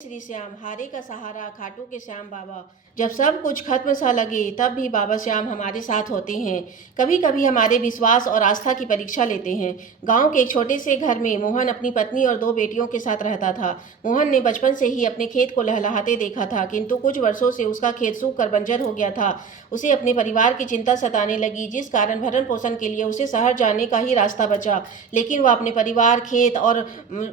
श्री श्याम हारे का सहारा खाटू के श्याम बाबा। जब सब कुछ खत्म सा लगे तब भी बाबा श्याम हमारे साथ होते हैं। कभी कभी हमारे विश्वास और आस्था की परीक्षा लेते हैं। गांव के एक छोटे से घर में मोहन अपनी पत्नी और 2 बेटियों के साथ रहता था। मोहन ने बचपन से ही अपने खेत को लहलहाते देखा था, किंतु कुछ वर्षों से उसका खेत सूख कर बंजर हो गया था। उसे अपने परिवार की चिंता सताने लगी, जिस कारण भरण पोषण के लिए उसे शहर जाने का ही रास्ता बचा। लेकिन वह अपने परिवार, खेत और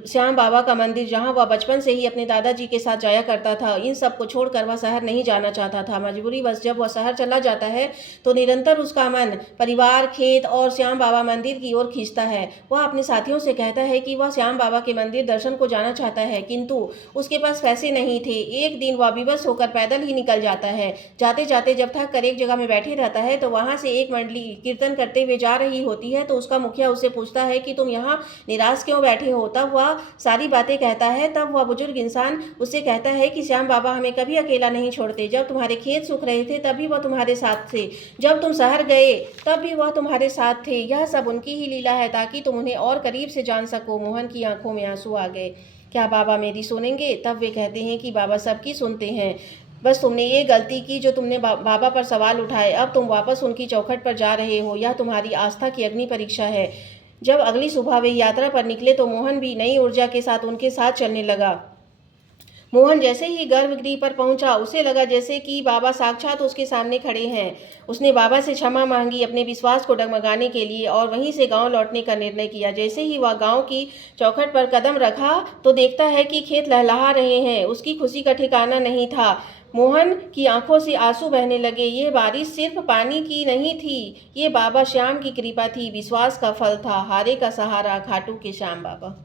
श्याम बाबा का मंदिर, जहाँ वह बचपन से ही अपने दादाजी के साथ जाया करता था, इन सब को छोड़कर वह शहर नहीं जाना चाहता था। मजबूरीवश जब वह शहर चला जाता है तो निरंतर उसका मन परिवार, खेत और श्याम बाबा मंदिर की ओर खींचता है। वह अपने साथियों से कहता है कि वह श्याम बाबा के मंदिर दर्शन को जाना चाहता है, किंतु उसके पास पैसे नहीं थे। एक दिन वह विवश होकर पैदल ही निकल जाता है। जाते जाते जब थक कर एक जगह में बैठे रहता है तो वहां से एक मंडली कीर्तन करते हुए जा रही होती है। तो उसका मुखिया उससे पूछता है कि तुम यहाँ निराश क्यों बैठे हो। तब वह सारी बातें कहता है। तब वह बुजुर्ग इंसान उससे कहता है कि श्याम बाबा हमें कभी अकेला नहीं छोड़ते। जब तुम्हारे खेत सूख रहे थे तभी वह तुम्हारे साथ थे, जब तुम शहर गए तब भी वह तुम्हारे साथ थे। यह सब उनकी ही लीला है ताकि तुम उन्हें और करीब से जान सको। मोहन की आंखों में आंसू आ गए। क्या बाबा मेरी सुनेंगे? तब वे कहते हैं कि बाबा सबकी सुनते हैं, बस तुमने ये गलती की जो तुमने बाबा पर सवाल उठाए। अब तुम वापस उनकी चौखट पर जा रहे हो। यह तुम्हारी आस्था की अग्नि परीक्षा है। जब अगली सुबह वे यात्रा पर निकले तो मोहन भी नई ऊर्जा के साथ उनके साथ चलने लगा। मोहन जैसे ही गर्भगृह पर पहुंचा, उसे लगा जैसे कि बाबा साक्षात उसके सामने खड़े हैं। उसने बाबा से क्षमा मांगी अपने विश्वास को डगमगाने के लिए और वहीं से गांव लौटने का निर्णय किया। जैसे ही वह गांव की चौखट पर कदम रखा तो देखता है कि खेत लहलहा रहे हैं। उसकी खुशी का ठिकाना नहीं था। मोहन की आंखों से आंसू बहने लगे। ये बारिश सिर्फ पानी की नहीं थी, ये बाबा श्याम की कृपा थी, विश्वास का फल था। हारे का सहारा खाटू के श्याम बाबा।